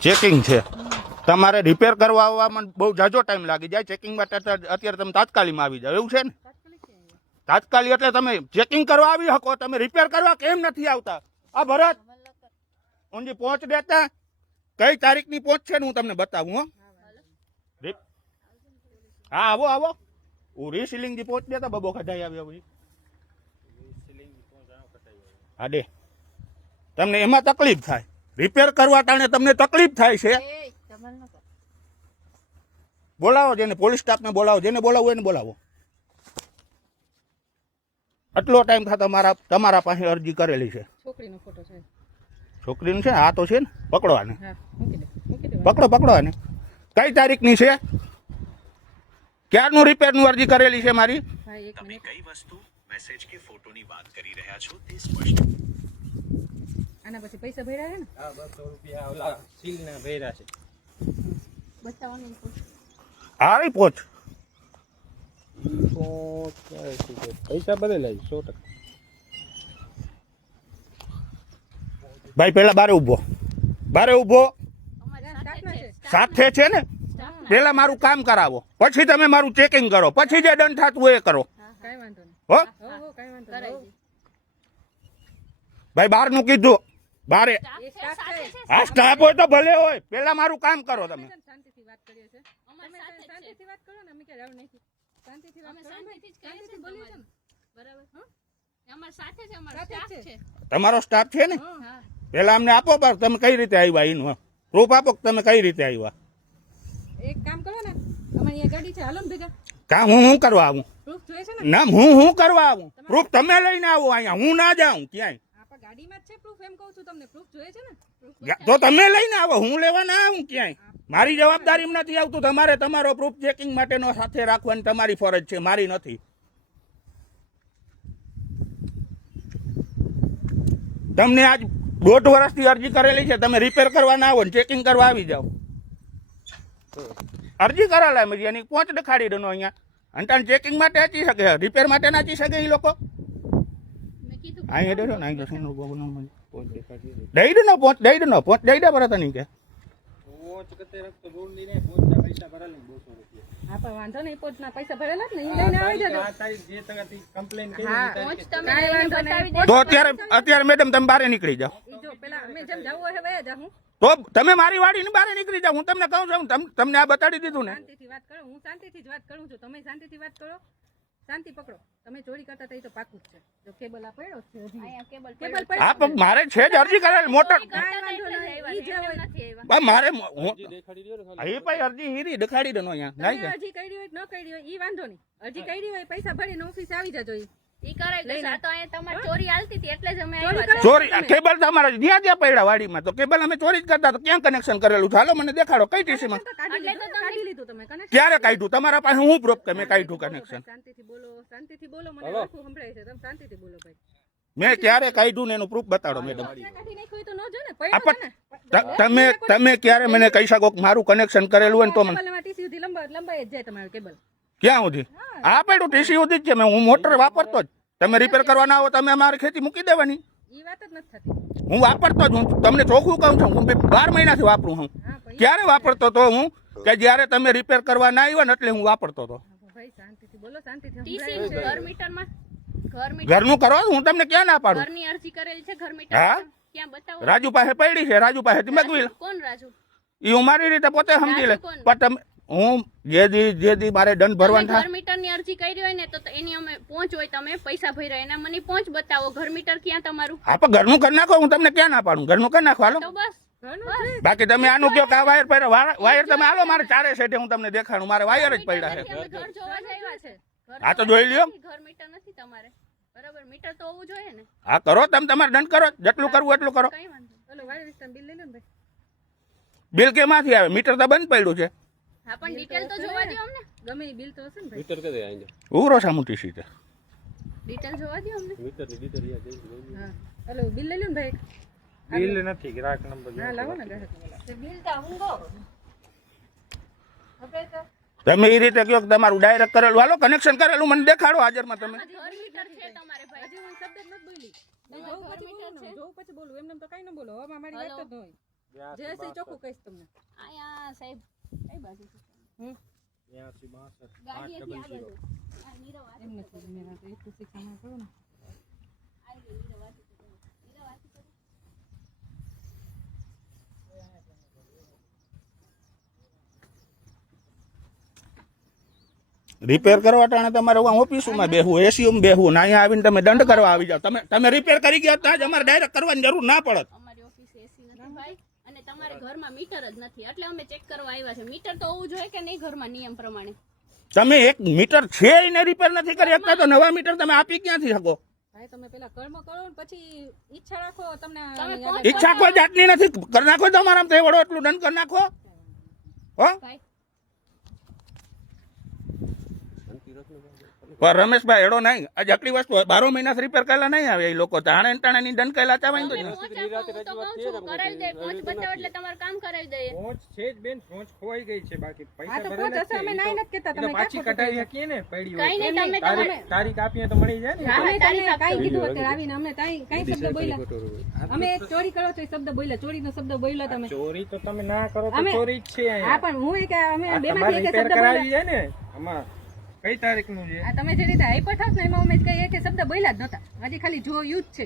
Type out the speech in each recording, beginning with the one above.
Checking છે તમારે repair કરવા આવવામાં બહુ જાજો ટાઈમ લાગી જાય ચેકિંગ માટે અત્યારે તમે તાત્કાલિકમાં આવી જાવ એવું છે ને તાત્કાલિક એટલે તમે ચેકિંગ કરવા આવી શકો તમે રિપેર કરવા કેમ નથી આવતા આ ભરત ઊંજી પહોંચ દેતા કઈ તારીખની પહોંચ છે ને હું તમને બતાવું હો હા આવો આવો હું રીસિલિંગ ની પહોંચ દેતા બબો કઢાઈ આવ્યો ભાઈ હા દે તમને એમાં તકલીફ થાય રિપેર કરવા ટાણે તમને તકલીફ થાય છે બોલાવો જેને પોલીસ સ્ટાફને બોલાવો જેને બોલાવો એને બોલાવો આટલો ટાઈમ થતા તમારા પાસે અરજી કરેલી છે છોકરીનો ફોટો છે છોકરીનો છે આ તો છે ને પકડો આને પકડો આને કઈ તારીખની છે ક્યારનું રિપેરનું અરજી કરેલી છે મારી તમે કઈ વસ્તુ મેસેજ કે ફોટોની વાત કરી રહ્યા છો તે સ્પષ્ટ આના પછી પૈસા ભર્યા છે ને હા 200 રૂપિયા ઓલા સીલના ભર્યા છે બતાવવાનું હારી પહોંચ પૈસા બદલાય 100%. ભાઈ પેલા બારે ઊભો સાથે છે ને પેલા મારું કામ કરાવો પછી તમે મારું ચેકિંગ કરો પછી જે દંડ થતું હોય એ કરો કાઈ વાંધો નહીં હો કાઈ વાંધો નહીં ભાઈ બહારનું કીધું બારે આ સ્ટાફ હોય તો ભલે હોય પેલા મારું કામ કરો તમે શાંતિથી વાત કરીએ છે અમે શાંતિથી વાત કરો ને અમે કે રાવ નહીં શાંતિથી વાત કરો શાંતિથી બોલીએ છે બરાબર હા અમાર સાથે છે અમારો સ્ટાફ છે તમારો સ્ટાફ છે ને પેલા અમને આપો પર તમે કઈ રીતે આવ્યા એનું પ્રૂફ આપો તમે કઈ રીતે આવ્યા એક કામ કરો ને અમારી અહીંયા ગાડી છે હાલો ને ભેગા કામ હું કરવા આવું પ્રૂફ જોઈએ છે ને ના હું કરવા આવું પ્રૂફ તમે લઈને આવો અહીંયા હું ના જાઉં ક્યાંય આપા ગાડીમાં જ છે પ્રૂફ એમ કહું છું તમને પ્રૂફ જોઈએ છે ને તો તમે લઈને આવો હું લેવા ના આવું ક્યાંય મારી જવાબદારી નથી આવતું તમારે તમારો પ્રૂફ ચેકિંગ માટેનો સાથે રાખવાની તમારી ફરજ છે મારી નથી તમને આજ 1.5 વર્ષથી અરજી કરેલી છે તમે રિપેર કરવા ના આવો ને ચેકિંગ કરવા આવી જાઓ અરજી કરાલા મેં એની પહોંચ દેખાડી દો અહીંયા અંટાણ ચેકિંગ માટે અચી શકે રિપેર માટે ના અચી શકે એ લોકો અહીંયા દેજો ને અહીં દઈ દે પહોંચ દઈ દે બરાબર નહીં કે આપા વાંધો નહીં પોચના પૈસા ભરેલા જ ને ઈ લઈને આવી જજો જે તગાથી કમ્પ્લેન કરી તો અત્યારે મેડમ તમે બહાર નીકળી જાઓ ઈ જો પેલા અમે જેમ જાવું હોય વયા જા હું તો તમે મારી વાડીની બહાર નીકળી જાઓ હું તમને કહું છું તમને આ બતાડી દીધું ને શાંતિથી વાત કરો હું શાંતિથી જ વાત કરું છું તમે શાંતિથી વાત કરો શાંતિ પકડો તમે ચોરી કરતા તો એ તો પાકું જ છે જો કેબલ આ પડ્યો છે હજી અહીંયા કેબલ પડ્યો હા પણ મારે છે જ અરજી કરેલ મોટર મારે એ ભાઈ અરજી હીરી દેખાડી દો અહીંયા નહીં અરજી કરી હોય ન કરી હોય ઈ વાંધો નહીં અરજી કરી હોય પૈસા ભરીને ઓફિસે આવી જજો ઈ કરાઈ ગઈ આ તો અહીંયા તમારે ચોરી આલતી હતી એટલે જ અમે આવ્યા છે ચોરી કેબલ તમારા જ્યાં પડ્યા વાડીમાં તો કેબલ અમે ચોરી જ કરતા તો ક્યાં કનેક્શન કરેલું છે હાલો મને દેખાડો કઈ ટીસીમાં કાઢી લીધું તમે કનેક્શન ક્યારે કાઢ્યું તમારા પાસે હું પ્રૂફ કે મેં કાઢ્યું કનેક્શન શાંતિથી બોલો મને આખું સંભળાય છે તમે શાંતિથી બોલો ભાઈ મેં ક્યારે કાઢ્યું ને એનું પ્રૂફ બતાડો મેડમ કાઢી નાખ્યું તો ન જો ને પડ્યો તમે ક્યારે મને કહી શકો કે મારું કનેક્શન કરેલું હોય ને તો મને ટીસી સુધી લંબાઈ જ જાય તમારું કેબલ ક્યાં સુધી આ પડ્યું ટીસી સુધી જ છે મેં હું મોટર વાપરતો જ તમે રિપેર કરવા ના આવો તમે અમારી ખેતી મૂકી દેવાની ઈ વાત જ નથી થતી હું વાપરતો જ હું તમને ચોખ્ખું કહું છું હું 12 મહિનાથી વાપરું હું ક્યારે વાપરતો તો હું કે જ્યારે તમે રિપેર કરવા ના આવ્યા ને એટલે હું વાપરતો હતો ભાઈ શાંતિથી બોલો શાંતિથી ટીસી ઘર મીટરમાં ઘરનું કરો હું તમને ક્યાં ના પાડું ઘરની અરજી કરેલી છે ઘર મીટર હા ક્યાં બતાવો રાજુ પાસે પડી છે રાજુ પાસે મગવી કોણ રાજુ એ હું મારી રીતે પોતે સમજી લે પણ તમે હું જે દી મારે દંડ ભરવાનું થાય ઘર મીટર ની અરજી કરી હોય ને તો એની અમે પહોંચ હોય તમે પૈસા ભર્યા એના મને પહોંચ બતાવો ઘર મીટર ક્યાં તમારું હા પણ ઘરનું કરી નાખો હું તમને ક્યાં ના પાડું ઘરનું કરી નાખો હાલો તો બસ બાકી તમે આનું કયો કે આ વાયર પડ્યો વાયર તમે હાલો મારે ચારે સેટે હું તમને દેખાડું મારે વાયર જ પડ્યા છે ઘર જોવા જઈવા છે હા તો જોઈ લ્યો ઘર મીટર નથી તમારે બરાબર મીટર તો હોવું જોઈએ ને હા કરો તમે તમારે દંડ કરો જેટલું કરવું એટલું કરો કઈ વાંધો ચલો વાયર વિસ્તાર બિલ લઈ લો ને ભાઈ બિલ કેમાંથી આવે મીટર તો બંધ પડ્યું છે હા પણ ડિટેલ તો જોવા દો અમને ગમે એ બિલ તો હશે ને ભાઈ મીટર કદે આઈ ઉરો સામુટી સીધે ડિટેલ જોવા દો અમને મીટર ની મીટર યાદ હા ચલો બિલ લઈ લો ને ભાઈ બિલ નથી ગ્રાહક નંબર હા લાવો ને ગ્રાહક બિલ તો હું ગો હવે તો તમે એ રીતે કહો કે તમારું ડાયરેક્ટ કરેલું હાલો કનેક્શન કરેલું મને દેખાડો હાજરમાં તમે ઘર મીટર છે તમારે ભાઈ હજી હું શબ્દ જ નથી બોલી જોઉં પછી બોલું એમને તો કઈ ન બોલો હવે મારી વાત જ ન હોય જે હશે ઈ ચોખ્ખું કહીશ તમને. આયા સાહેબ કઈ બાજુ છે? હમ. 82 62 ગાડીએથી આ બાજુ. આ નીરવ આ એમ નથી મેં તો એટલું શીખવામાં કહું ને. આવી ગઈ, નીરવ આથી કરો. નીરવ આથી કરો. રિપેર કરવા ટાણે તમારે ઓફિસમાં બેહવું, એસીયુમાં બેહવું, ને અહીંયા આવીને તમે દંડ કરવા આવી જાવ. તમે રિપેર કરી ગયા હતા જ અમારે ડાયરેક્ટ કરવાની જરૂર ના પડત. અમારી ઓફિસ એસી નથી ભાઈ, અને તમારે ઘરમાં મીટર જ નથી, એટલે અમે ચેક કરવા આવ્યા છે. મીટર તો હોવું જોઈએ કે નહીં ઘરમાં નિયમ પ્રમાણે? તમે એક મીટર છે એને રિપેર નથી કરી શકતા તો નવા મીટર તમે આપી ક્યાંથી શકો? ભાઈ તમે પેલા કર્મ કરો ને પછી ઈચ્છા રાખો તમને તમે યાદ કોણ? ઈચ્છા કોઈ જાતની નથી. કરી નાખો તમારા તે વડો એટલું દંડ કરી નાખો. હો ભાઈ પણ રમેશભાઈ એડો નહીં, આજે આટલી વસ્તુ 12 મહિના રિપેર કરેલા નહીં આવે એ લોકો તાણે ટાણે દંડ કરેલા ચાવાય તો તમે પહોંચ આપો, હું તો કહું છું, કરાવી દે. પહોંચ બતાવો એટલે તમારું કામ કરાવી દઈએ. પહોંચ છે જ બેન, પહોંચ ખોવાઈ ગઈ છે, બાકી આ પૈસા તો ભરેલા પહોંચ જ હશે, છે. અમે નાઈ નથી કહેતા, એ તો તમે પાછી ક્યાં કઢાવી શકીએ ને, પડી હોય. કઈ નહીં, તમે તમારે તારીખ આપીએ તો મળી જાય ને. હા, અમે તારીખ તને આપશો. કાંઈ કીધું અત્યારે આવીને અમને કાંઈ શબ્દ બોલ્યા? અમે એક ચોરી કરો છો એ શબ્દ બોલ્યા, ચોરીનો શબ્દ બોલ્યો તમે. ચોરી તો તમે ના કરો તો અમે- ચોરી જ છે હા અહીંયા. પણ હું કે અમે આ બે તમારે માંથી એક રિપેર શબ્દ કરાવી બોલ્યા. જાય ને આમાં કઈ તારીખનું છે? આ તમે જે રીતે હાઈપર થાત ને એમાં અમે કઈ એક શબ્દ બોલ્યા જ નતા. હજી ખાલી જોયું જ છે.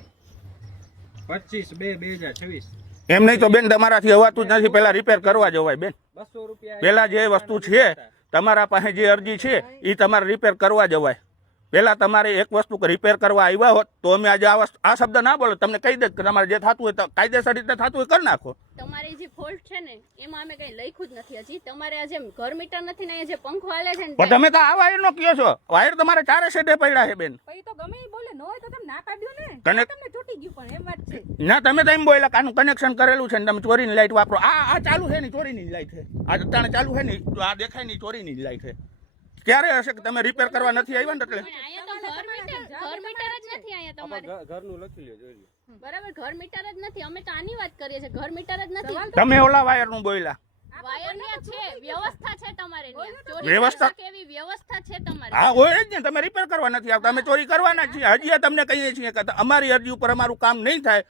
25/2/2026. એમ નહીં તો બેન તમારાથી અવાતું જ નથી. પેલા રિપેર કરવા જવાય બેન. 200 રૂપિયા પેલા જે વસ્તુ છે તમારા પાસે જે અરજી છે એ તમારે રિપેર કરવા જવાય. પેલા તમારે એક વસ્તુ રિપેર કરવા આવ્યા હોત તો અમે આજે આ શબ્દ ના બોલો, તમને કહી દે કે તમારે જે થતું હોય તો કાયદેસર રીતે થતું હોય કરી નાખો. તમારી જે ફોલ્ટ છે ને એમાં અમે કઈ લખ્યું જ નથી હજી. તમારે આ જે ઘર મીટર નથી ને અહીંયા જે પંખો હાલે છે ને પણ તમે તો આ વાયર નો કયો છો. વાયર તમારે ચારે સેટે પડ્યા છે બેન. પછી તો ગમે એ બોલે ન હોય તો તમે ના પાડ્યું ને. કનેક્ટ- તમને તૂટી ગયું પણ એમ વાત છે. ના તમે તો એમ બોલ્યા કે આનું કનેક્શન કરેલું છે ને તમે ચોરીની લાઈટ વાપરો. આ ચાલુ છે ને ચોરીની લાઈટ છે. આ અત્યારે ચાલુ છે ને તો આ દેખાય ની ચોરીની લાઈટ છે. ક્યારે હશે કે તમે રિપેર કરવા નથી આવ્યા ને એટલે પણ અહીંયા તો ઘર મીટર જ નથી અહીંયા તમારે. ઘરનું લખી લ્યો, જોઈ લ્યો. બરાબર, ઘર મીટર જ નથી. અમે તો આની વાત કરીએ છીએ, ઘર મીટર જ નથી. તમે ઓલા વાયર નું બોલ્યા. વાયર ની છે, વ્યવસ્થા છે તમારે ત્યાં. ચોરી વ્યવસ્થા- થઈ શકે એવી વ્યવસ્થા છે તમારે. હા હોય જ ને. તમે રિપેર કરવા નથી આવતા, અમે ચોરી કરવાના છીએ. હજી આ તમને કહીએ છીએ કે અમારી અરજી ઉપર અમારું કામ નહીં થાય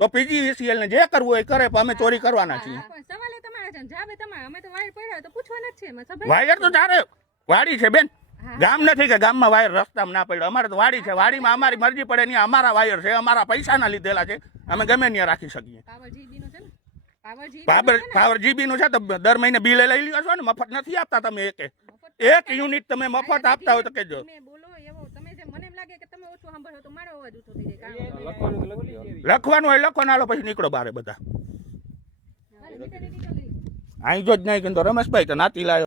તો PGVCL ને જે કરવું હોય એ કરે, પણ અમે ચોરી કરવાના છીએ. પણ સવાલ એ તમારા છે ને જાવે તમારે. અમે તો વાયર પડ્યા હોય તો પૂછવાના જ છે. એમાં સભરાય. વાયર તો ચારે વાડી છે બેન. ગામ નથી કે ગામમાં વાયર રસ્તામાં ના પડ્યો. અમારે તો વાડી છે. વાડીમાં અમારી મરજી પડે નહીં. અમારા વાયર છે, અમારા પૈસાના લીધેલા છે. અમે ગમે ત્યાં રાખી શકીએ. પાવર GB નો છે ને. પાવર GB પાવર GB નું છે તો દર મહિને બિલ લઈ લ્યો છો ને. મફત નથી આપતા તમે. એક યુનિટ તમે મફત આપતા હોય તો કહેજો. તમે બોલો એવો તમે જે મને એમ લાગે કે તમે ઓછું સાંભળો તો મારો અવાજ ઊંચો થઈ જાય. લખવાનું તો લખી લ્યો. લખવાનું હોય લખો, ના લો પછી નીકળો બારે બધા. કારણ મીટર એ ડીટો લઈ. અહીં જો જ નહીં કે તો રમેશભાઈ તો નાતી લાયો.